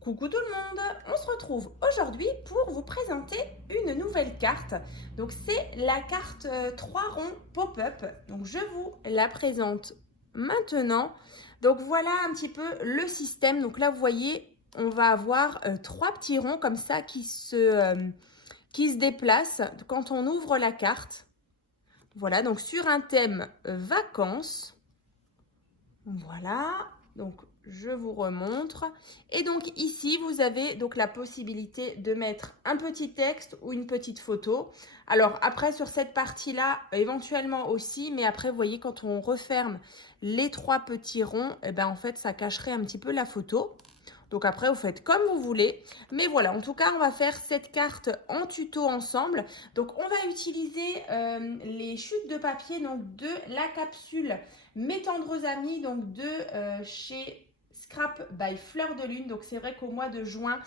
Coucou tout le monde, on se retrouve aujourd'hui pour vous présenter une nouvelle carte. Donc c'est la carte 3 ronds pop-up. Donc je vous la présente maintenant. Donc voilà un petit peu le système. Donc là vous voyez, on va avoir trois petits ronds comme ça qui se déplacent quand on ouvre la carte. Voilà, donc sur un thème vacances. Voilà, donc je vous remontre. Et donc ici, vous avez donc la possibilité de mettre un petit texte ou une petite photo. Alors après, sur cette partie-là, éventuellement aussi, mais après, vous voyez, quand on referme les trois petits ronds, et ben en fait, ça cacherait un petit peu la photo. Donc après, vous faites comme vous voulez. Mais voilà, en tout cas, on va faire cette carte en tuto ensemble. Donc on va utiliser les chutes de papier donc de la capsule Mes tendres amis donc de chez Scrap by Fleur de Lune. Donc c'est vrai qu'au mois de juin,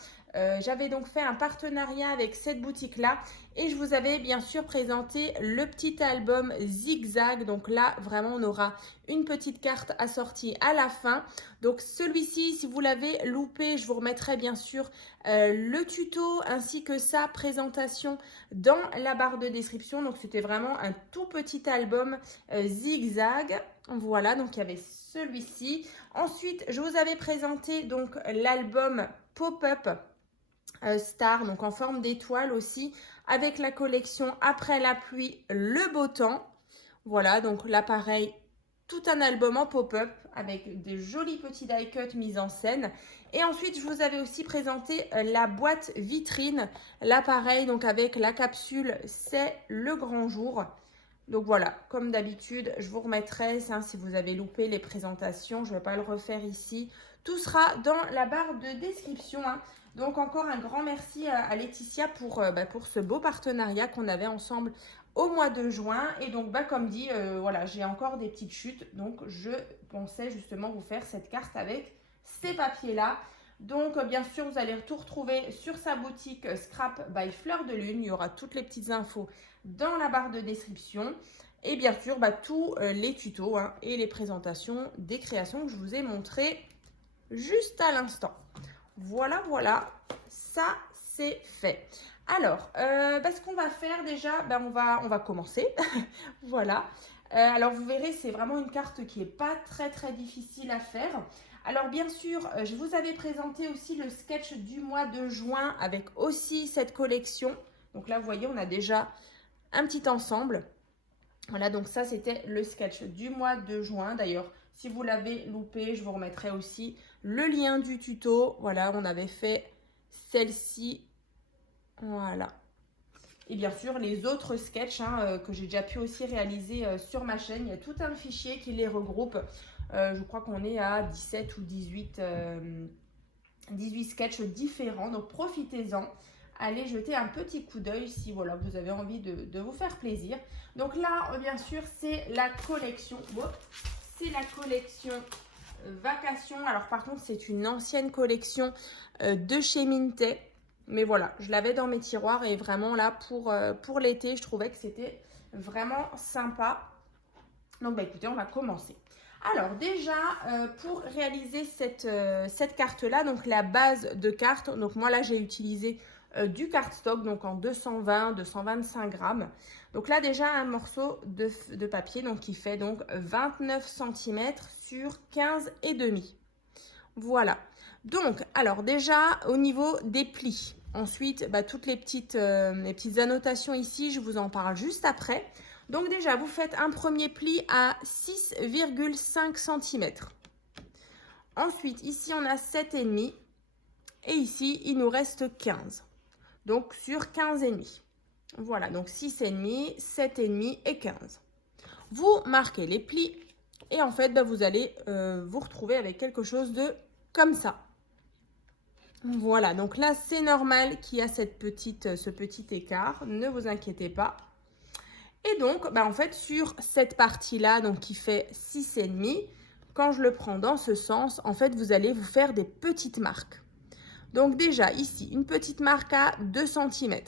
j'avais donc fait un partenariat avec cette boutique-là et je vous avais bien sûr présenté le petit album Zigzag. Donc là, vraiment, on aura une petite carte assortie à la fin. Donc celui-ci, si vous l'avez loupé, je vous remettrai bien sûr le tuto ainsi que sa présentation dans la barre de description. Donc c'était vraiment un tout petit album Zigzag. Voilà, donc il y avait celui-ci. Ensuite, je vous avais présenté donc l'album Pop-up Star, donc en forme d'étoile aussi, avec la collection Après la pluie, le beau temps. Voilà, donc là pareil, tout un album en pop-up avec des jolis petits die cuts mis en scène. Et ensuite, je vous avais aussi présenté la boîte vitrine. Là pareil, donc avec la capsule C'est le grand jour. Donc voilà, comme d'habitude, je vous remettrai ça si vous avez loupé les présentations. Je ne vais pas le refaire ici. Tout sera dans la barre de description, hein. Donc encore un grand merci à Laetitia pour ce beau partenariat qu'on avait ensemble au mois de juin. Et donc comme dit, voilà, j'ai encore des petites chutes. Donc je pensais justement vous faire cette carte avec ces papiers-là. Donc bien sûr, vous allez tout retrouver sur sa boutique Scrap by Fleur de Lune. Il y aura toutes les petites infos dans la barre de description. Et bien sûr, tous les tutos hein, et les présentations des créations que je vous ai montrées juste à l'instant. Voilà, voilà, ça c'est fait. Alors, ce qu'on va faire déjà, on va commencer. Voilà. Alors, vous verrez, c'est vraiment une carte qui n'est pas très, très difficile à faire. Alors, bien sûr, je vous avais présenté aussi le sketch du mois de juin avec aussi cette collection. Donc là, vous voyez, on a déjà un petit ensemble. Voilà, donc ça, c'était le sketch du mois de juin. D'ailleurs, si vous l'avez loupé, je vous remettrai aussi le lien du tuto. Voilà, on avait fait celle-ci. Voilà. Et bien sûr, les autres sketchs hein, que j'ai déjà pu aussi réaliser sur ma chaîne. Il y a tout un fichier qui les regroupe. Je crois qu'on est à 17 ou 18 sketchs différents. Donc, profitez-en. Allez jeter un petit coup d'œil si voilà, vous avez envie de vous faire plaisir. Donc là, bien sûr, c'est la collection. C'est la collection Vacation. Alors par contre, c'est une ancienne collection de chez Minté. Mais voilà, je l'avais dans mes tiroirs et vraiment là, pour l'été, je trouvais que c'était vraiment sympa. Donc écoutez, on va commencer. Alors déjà, pour réaliser cette carte-là, donc la base de carte, donc moi là, j'ai utilisé du cardstock, donc en 220-225 grammes. Donc là, déjà, un morceau de papier donc, qui fait donc 29 cm sur 15,5. Voilà. Donc, alors déjà, au niveau des plis. Ensuite, toutes les petites annotations ici, je vous en parle juste après. Donc déjà, vous faites un premier pli à 6,5 cm. Ensuite, ici, on a 7,5. Et ici, il nous reste 15. Donc, sur 15,5. Voilà, donc 6,5, 7,5 et 15. Vous marquez les plis et en fait, vous allez vous retrouver avec quelque chose de comme ça. Voilà, donc là, c'est normal qu'il y a ce petit écart. Ne vous inquiétez pas. Et donc, en fait, sur cette partie-là, donc qui fait 6,5, quand je le prends dans ce sens, en fait, vous allez vous faire des petites marques. Donc déjà, ici, une petite marque à 2 cm.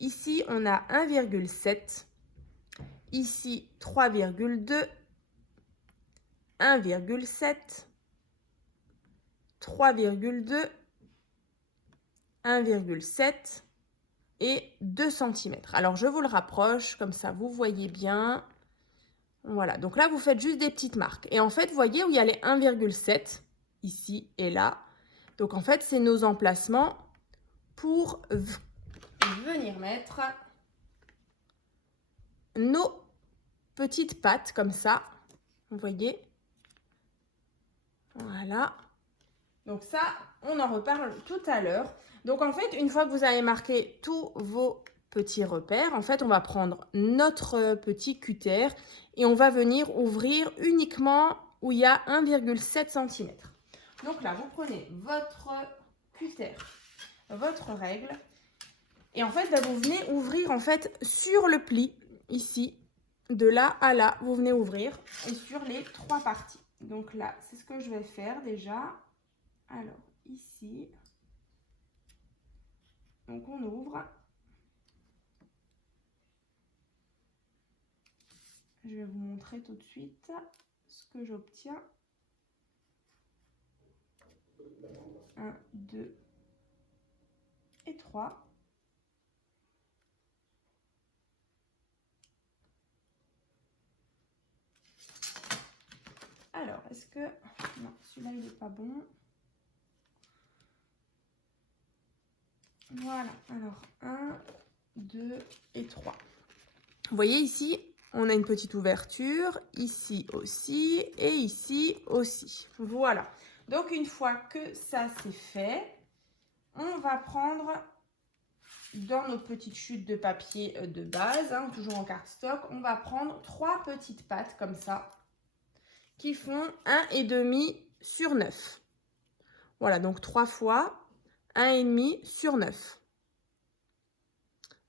Ici, on a 1,7. Ici, 3,2. 1,7. 3,2. 1,7 et 2 cm. Alors, je vous le rapproche, comme ça, vous voyez bien. Voilà, donc là, vous faites juste des petites marques. Et en fait, vous voyez où il y a les 1,7, ici et là. Donc, en fait, c'est nos emplacements pour venir mettre nos petites pattes, comme ça. Vous voyez? Voilà. Donc ça, on en reparle tout à l'heure. Donc, en fait, une fois que vous avez marqué tous vos petits repères, en fait, on va prendre notre petit cutter et on va venir ouvrir uniquement où il y a 1,7 cm. Donc là, vous prenez votre cutter, votre règle, et en fait, vous venez ouvrir en fait sur le pli, ici, de là à là, vous venez ouvrir, et sur les 3 parties. Donc là, c'est ce que je vais faire déjà. Alors, ici, donc on ouvre. Je vais vous montrer tout de suite ce que j'obtiens. 1, 2 et 3. Alors, est-ce que... Non, celui-là, il n'est pas bon. Voilà, alors 1, 2 et 3. Vous voyez ici, on a une petite ouverture, ici aussi et ici aussi. Voilà. Donc, une fois que ça c'est fait, on va prendre dans nos petites chutes de papier de base, hein, toujours en cardstock, on va prendre 3 petites pattes comme ça, qui font 1,5 sur 9. Voilà, donc 3 fois 1,5 sur 9.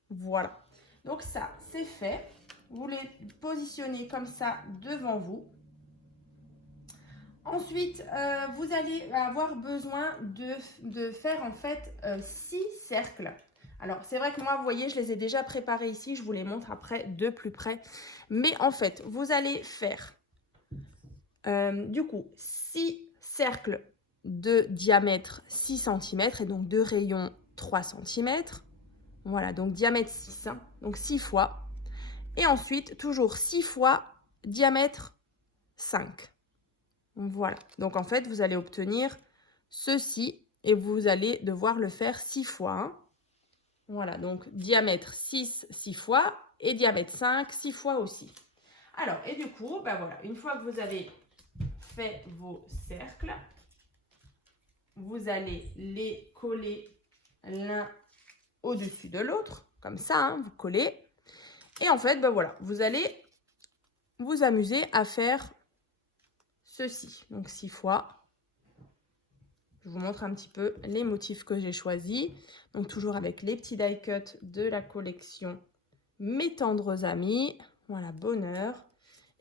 Voilà. Donc ça, c'est fait. Vous les positionnez comme ça devant vous. Ensuite, vous allez avoir besoin de faire en fait 6 cercles. Alors, c'est vrai que moi, vous voyez, je les ai déjà préparés ici. Je vous les montre après de plus près. Mais en fait, vous allez faire du coup 6 cercles de diamètre 6 cm et donc de rayon 3 cm. Voilà, donc diamètre 6, hein, donc 6 fois. Et ensuite, toujours 6 fois diamètre 5. Voilà, donc en fait, vous allez obtenir ceci et vous allez devoir le faire 6 fois. Hein. Voilà, donc diamètre 6, 6 fois et diamètre 5, 6 fois aussi. Alors, et du coup, ben voilà, une fois que vous avez fait vos cercles, vous allez les coller l'un au-dessus de l'autre, comme ça, hein, vous collez. Et en fait, ben voilà, vous allez vous amuser à faire ceci. Donc 6 fois. Je vous montre un petit peu les motifs que j'ai choisis. Donc toujours avec les petits die cut de la collection Mes tendres amis. Voilà, bonheur.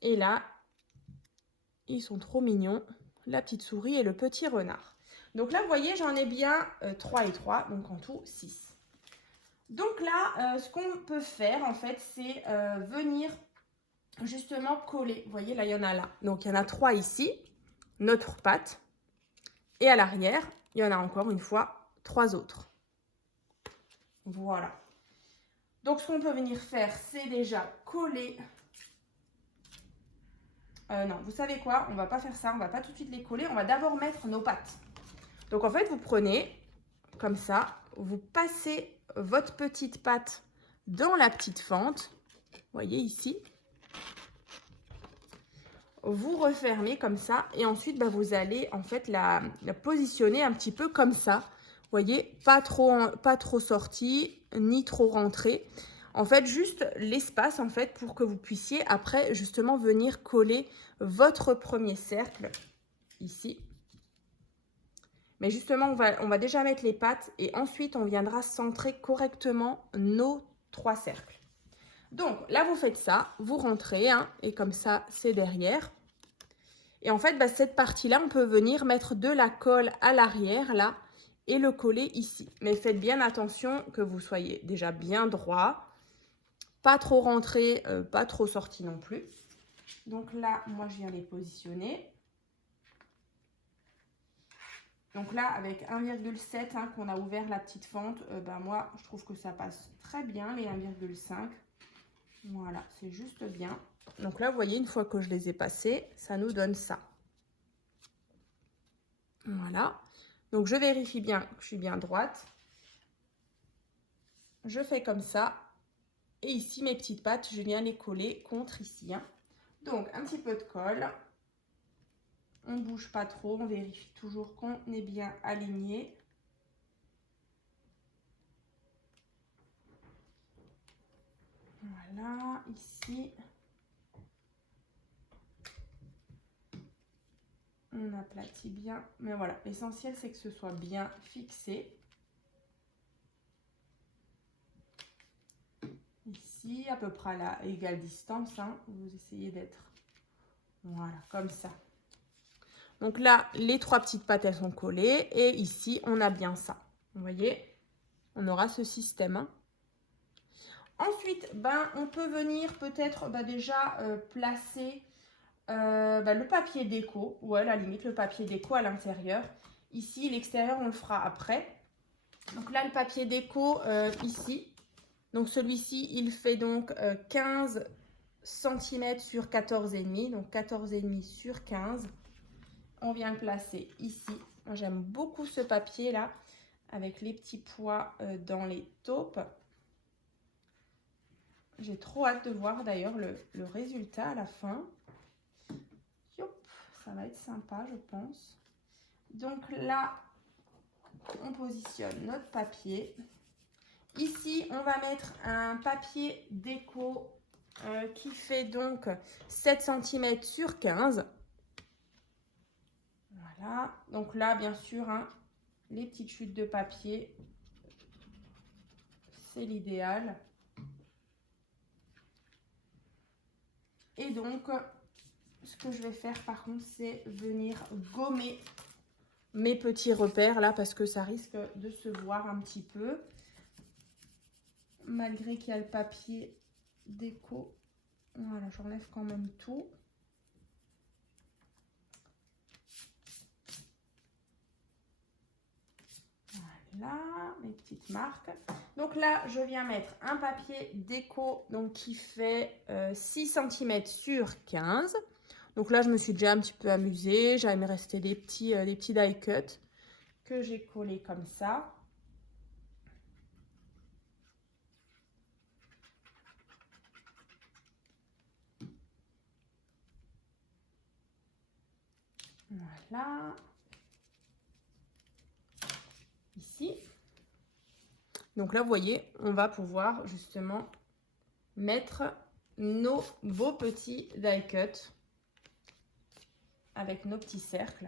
Et là, ils sont trop mignons. La petite souris et le petit renard. Donc là, vous voyez, j'en ai bien 3 et 3, donc en tout 6. Donc là, ce qu'on peut faire, en fait, c'est venir justement coller. Vous voyez, là, il y en a là. Donc, il y en a 3 ici, notre patte. Et à l'arrière, il y en a encore une fois 3 autres. Voilà. Donc, ce qu'on peut venir faire, c'est déjà coller. Non, vous savez quoi? On ne va pas faire ça. On ne va pas tout de suite les coller. On va d'abord mettre nos pattes. Donc, en fait, vous prenez comme ça. Vous passez votre petite patte dans la petite fente. Vous voyez ici. Vous refermez comme ça. Et ensuite, bah, vous allez en fait la positionner un petit peu comme ça. Vous voyez, pas trop sorti, ni trop rentré. En fait, juste l'espace en fait pour que vous puissiez après justement venir coller votre premier cercle ici. Mais justement, on va déjà mettre les pattes et ensuite on viendra centrer correctement nos 3 cercles. Donc là, vous faites ça, vous rentrez hein, et comme ça, c'est derrière. Et en fait, bah, cette partie-là, on peut venir mettre de la colle à l'arrière là et le coller ici. Mais faites bien attention que vous soyez déjà bien droit. Pas trop rentré, pas trop sorti non plus. Donc là, moi, je viens les positionner. Donc là, avec 1,7 hein, qu'on a ouvert la petite fente, ben moi, je trouve que ça passe très bien, les 1,5. Voilà, c'est juste bien. Donc là, vous voyez, une fois que je les ai passés, ça nous donne ça. Voilà. Donc, je vérifie bien que je suis bien droite. Je fais comme ça. Et ici, mes petites pattes, je viens les coller contre ici. Hein. Donc, un petit peu de colle. On ne bouge pas trop. On vérifie toujours qu'on est bien aligné. Voilà, ici. On aplatit bien. Mais voilà, l'essentiel, c'est que ce soit bien fixé. Ici, à peu près à la égale distance. Hein, vous essayez d'être... Voilà, comme ça. Donc là, les 3 petites pattes, elles sont collées. Et ici, on a bien ça. Vous voyez, on aura ce système. Hein. Ensuite, ben, on peut venir peut-être déjà placer le papier déco. Ou à la limite, le papier déco à l'intérieur. Ici, l'extérieur, on le fera après. Donc là, le papier déco, ici. Donc celui-ci, il fait donc 15 cm sur 14,5. Donc 14,5 sur 15. On vient le placer ici. Moi, j'aime beaucoup ce papier-là, avec les petits pois dans les taupes. J'ai trop hâte de voir d'ailleurs le résultat à la fin. Yop, ça va être sympa, je pense. Donc là, on positionne notre papier. Ici, on va mettre un papier déco qui fait donc 7 cm sur 15. Voilà. Donc là, bien sûr, hein, les petites chutes de papier, c'est l'idéal. Et donc, ce que je vais faire par contre, c'est venir gommer mes petits repères là parce que ça risque de se voir un petit peu. Malgré qu'il y a le papier déco. Voilà, j'enlève quand même tout. Voilà, mes petites marques. Donc là, je viens mettre un papier déco donc, qui fait 6 cm sur 15. Donc là, je me suis déjà un petit peu amusée. J'avais me rester des petits die cut que j'ai collés comme ça. Voilà. Ici. Donc là, vous voyez, on va pouvoir justement mettre nos beaux petits die cut avec nos petits cercles.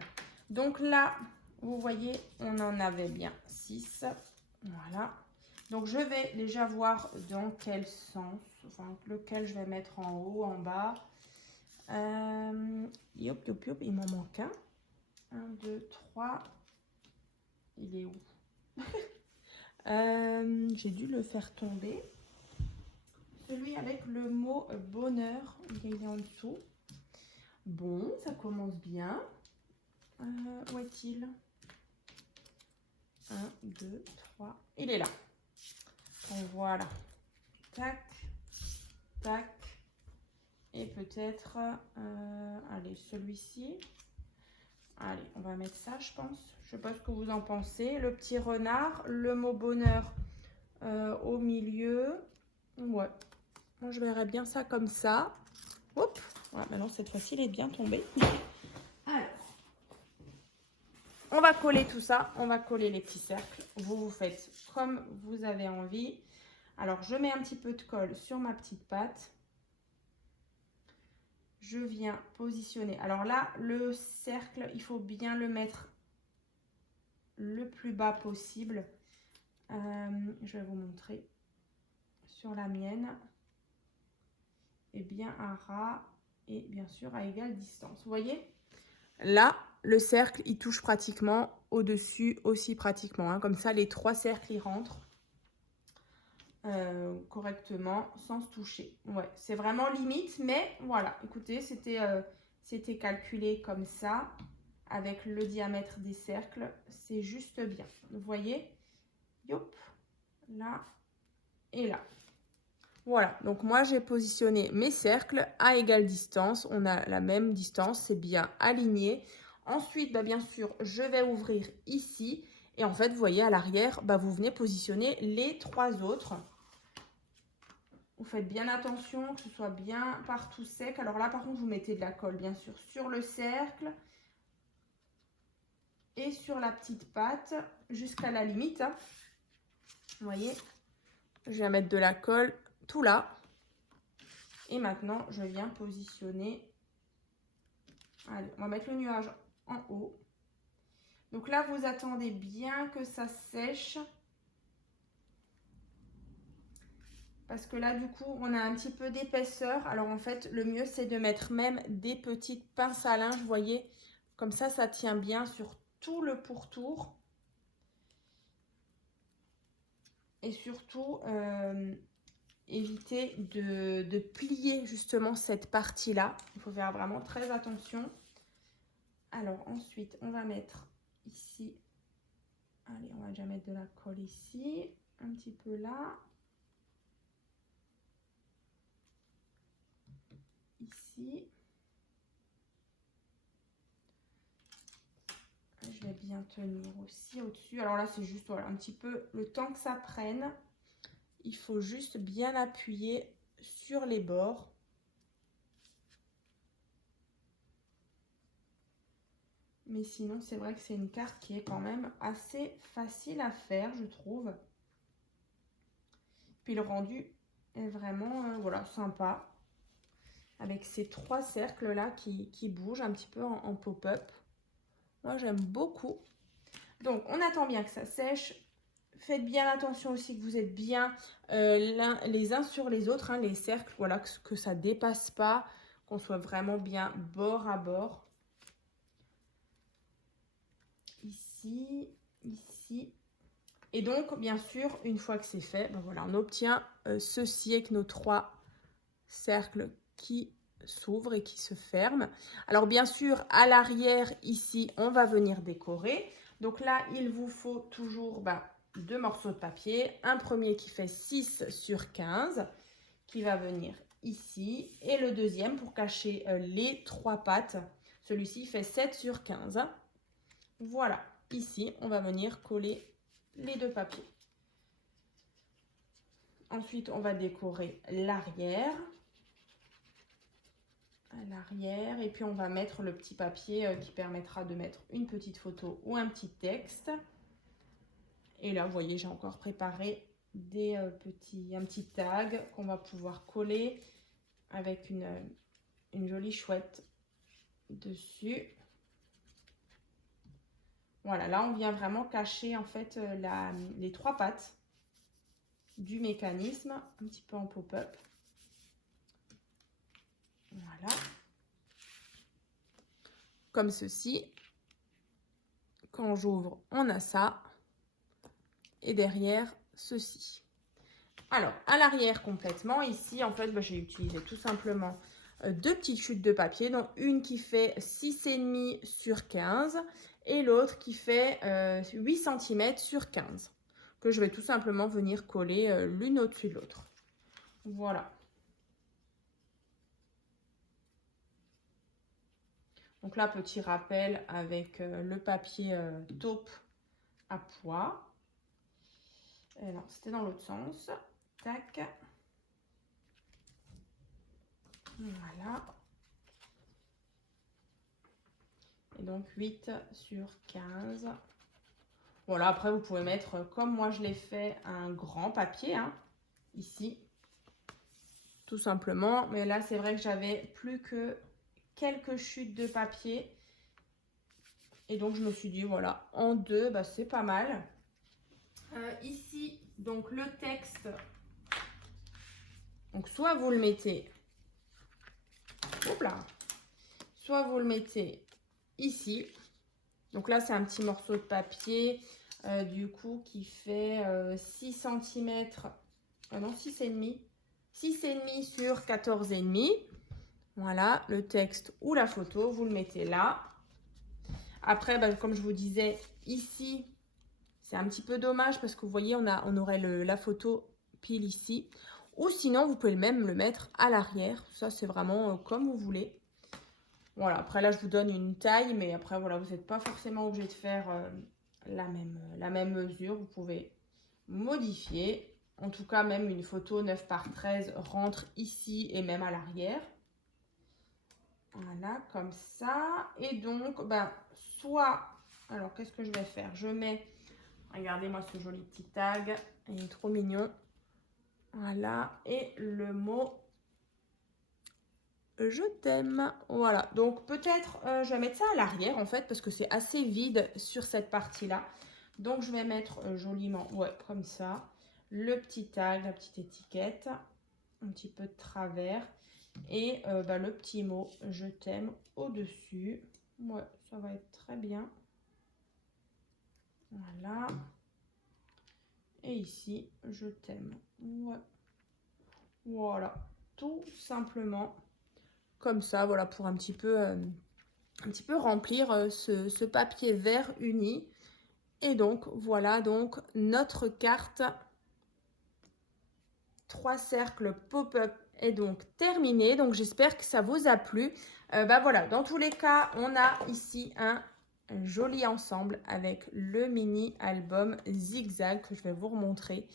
Donc là, vous voyez, on en avait bien 6. Voilà. Donc je vais déjà voir dans quel sens, enfin lequel je vais mettre en haut, en bas. Yop, yop, yop, il m'en manque un. 1, 2, 3. Il est où? J'ai dû le faire tomber. Celui avec le mot bonheur, il est en dessous. Bon, ça commence bien. Où est-il? 1, 2, 3. Il est là. Donc voilà. Tac, tac. Et peut-être, allez, celui-ci. Allez, on va mettre ça, je pense. Je ne sais pas ce que vous en pensez. Le petit renard, le mot bonheur au milieu. Ouais. Moi, je verrais bien ça comme ça. Hop. Voilà, maintenant, cette fois-ci, il est bien tombé. Alors, on va coller tout ça. On va coller les petits cercles. Vous faites comme vous avez envie. Alors, je mets un petit peu de colle sur ma petite patte. Je viens positionner. Alors là, le cercle, il faut bien le mettre le plus bas possible. Je vais vous montrer sur la mienne. Et bien à ras et bien sûr à égale distance. Vous voyez? Là, le cercle, il touche pratiquement au-dessus aussi pratiquement. Hein. Comme ça, les 3 cercles, ils rentrent correctement sans se toucher. Ouais, c'est vraiment limite, mais voilà. Écoutez, c'était calculé comme ça. avec le diamètre des cercles, c'est juste bien. Vous voyez, hop, là et là. Voilà, donc moi j'ai positionné mes cercles à égale distance. On a la même distance, c'est bien aligné. Ensuite, bien sûr, je vais ouvrir ici. Et en fait, vous voyez à l'arrière, vous venez positionner les 3 autres. Vous faites bien attention que ce soit bien partout sec. Alors là, par contre, vous mettez de la colle, bien sûr, sur le cercle et sur la petite patte jusqu'à la limite. Vous voyez, je vais mettre de la colle tout là. Et maintenant, je viens positionner. Allez, on va mettre le nuage en haut. Donc là, vous attendez bien que ça sèche. Parce que là, du coup, on a un petit peu d'épaisseur. Alors en fait, le mieux, c'est de mettre même des petites pinces à linge, vous voyez. Comme ça tient bien sur tout le pourtour. Et surtout, éviter de plier justement cette partie-là. Il faut faire vraiment très attention. Alors ensuite, on va mettre ici. Allez, on va déjà mettre de la colle ici. Un petit peu là. Ici. Je vais bien tenir aussi au-dessus. Alors là, c'est juste voilà, un petit peu le temps que ça prenne. Il faut juste bien appuyer sur les bords. Mais sinon, c'est vrai que c'est une carte qui est quand même assez facile à faire, je trouve. Puis le rendu est vraiment voilà, sympa. Avec ces 3 cercles-là qui bougent un petit peu en pop-up. Moi, j'aime beaucoup. Donc, on attend bien que ça sèche. Faites bien attention aussi que vous êtes bien les uns sur les autres, les cercles, voilà, que ça ne dépasse pas, qu'on soit vraiment bien bord à bord. Ici, ici. Et donc, bien sûr, une fois que c'est fait, voilà, on obtient ceci avec nos 3 cercles qui s'ouvrent et qui se ferment. Alors, bien sûr, à l'arrière, ici, on va venir décorer. Donc là, il vous faut toujours 2 morceaux de papier. Un premier qui fait 6 sur 15, qui va venir ici. Et le deuxième pour cacher les 3 pattes. Celui-ci fait 7 sur 15. Voilà, ici, on va venir coller les 2 papiers. Ensuite, on va décorer l'arrière. À l'arrière. Et puis, on va mettre le petit papier qui permettra de mettre une petite photo ou un petit texte. Et là, vous voyez, j'ai encore préparé un petit tag qu'on va pouvoir coller avec une jolie chouette dessus. Voilà, là, on vient vraiment cacher en fait les 3 pattes du mécanisme, un petit peu en pop-up. Voilà. Comme ceci. Quand j'ouvre, on a ça. Et derrière, ceci. Alors, à l'arrière complètement, ici, en fait, j'ai utilisé tout simplement 2 petites chutes de papier, dont une qui fait 6,5 sur 15 et l'autre qui fait 8 cm sur 15, que je vais tout simplement venir coller l'une au-dessus de l'autre. Voilà. Donc là, petit rappel avec le papier taupe à pois. Non, c'était dans l'autre sens. Tac. Voilà. Et donc 8 sur 15. Voilà, après vous pouvez mettre, comme moi je l'ai fait, un grand papier, ici. Tout simplement. Mais là, c'est vrai que j'avais plus que quelques chutes de papier. Et donc, je me suis dit, voilà, en 2, c'est pas mal. Ici, donc le texte. Donc, soit vous le mettez... Hop là. Soit vous le mettez ici. Donc là, c'est un petit morceau de papier, du coup, qui fait 6 cm. Non, 6,5. 6,5 sur 14,5. Voilà, le texte ou la photo, vous le mettez là. Après, bah, comme je vous disais, ici, c'est un petit peu dommage parce que vous voyez, on aurait la photo pile ici. Ou sinon, vous pouvez même le mettre à l'arrière. Ça, c'est vraiment comme vous voulez. Voilà, après là, je vous donne une taille, mais après, voilà, vous n'êtes pas forcément obligé de faire la même mesure. Vous pouvez modifier. En tout cas, même une photo 9 par 13 rentre ici et même à l'arrière. Voilà, comme ça. Et donc, ben, soit... Alors, qu'est-ce que je vais faire? Je mets... Regardez-moi ce joli petit tag. Il est trop mignon. Voilà. Et le mot je t'aime. Voilà. Donc, peut-être, je vais mettre ça à l'arrière, en fait, parce que c'est assez vide sur cette partie-là. Donc, je vais mettre joliment, ouais, comme ça, le petit tag, la petite étiquette, un petit peu de travers. Et bah, le petit mot je t'aime au-dessus. Ouais, ça va être très bien. Voilà. Et ici, je t'aime. Ouais. Voilà. Tout simplement comme ça, voilà, pour un petit peu remplir ce papier vert uni. Et donc, voilà donc notre carte 3 cercles pop-up est donc terminée. Donc, j'espère que ça vous a plu. Bah voilà, dans tous les cas, on a ici un joli ensemble avec le mini album zigzag que je vais vous remontrer.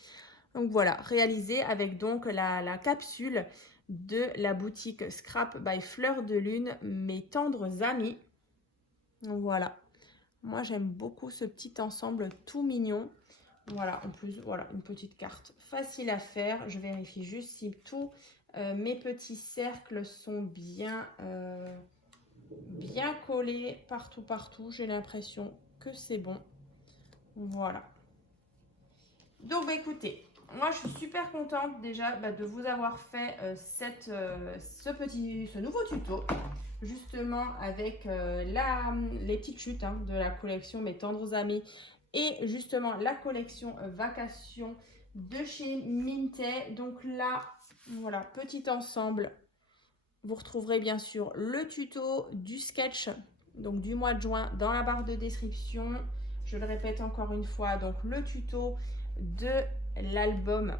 Donc voilà, réalisé avec donc la capsule de la boutique Scrap by Fleur de Lune, mes tendres amis. Donc voilà, moi j'aime beaucoup ce petit ensemble tout mignon. Voilà, en plus, voilà, une petite carte facile à faire. Je vérifie juste si tous mes petits cercles sont bien collés partout. J'ai l'impression que c'est bon. Voilà. Donc, bah, écoutez, moi, je suis super contente déjà de vous avoir fait ce nouveau tuto, justement avec les petites chutes de la collection Mes Tendres Amis et justement la collection Vacations de chez Minté. Donc là, voilà, petit ensemble. Vous retrouverez bien sûr le tuto du sketch, donc du mois de juin, dans la barre de description. Je le répète encore une fois, donc le tuto de l'album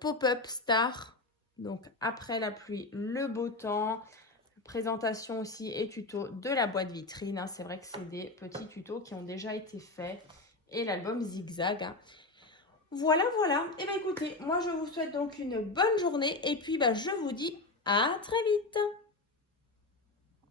Pop-up Star, donc après la pluie, le beau temps, présentation aussi et tuto de la boîte vitrine. C'est vrai que c'est des petits tutos qui ont déjà été faits, et l'album Zigzag. Voilà. Et bien écoutez, moi je vous souhaite donc une bonne journée et puis je vous dis à très vite.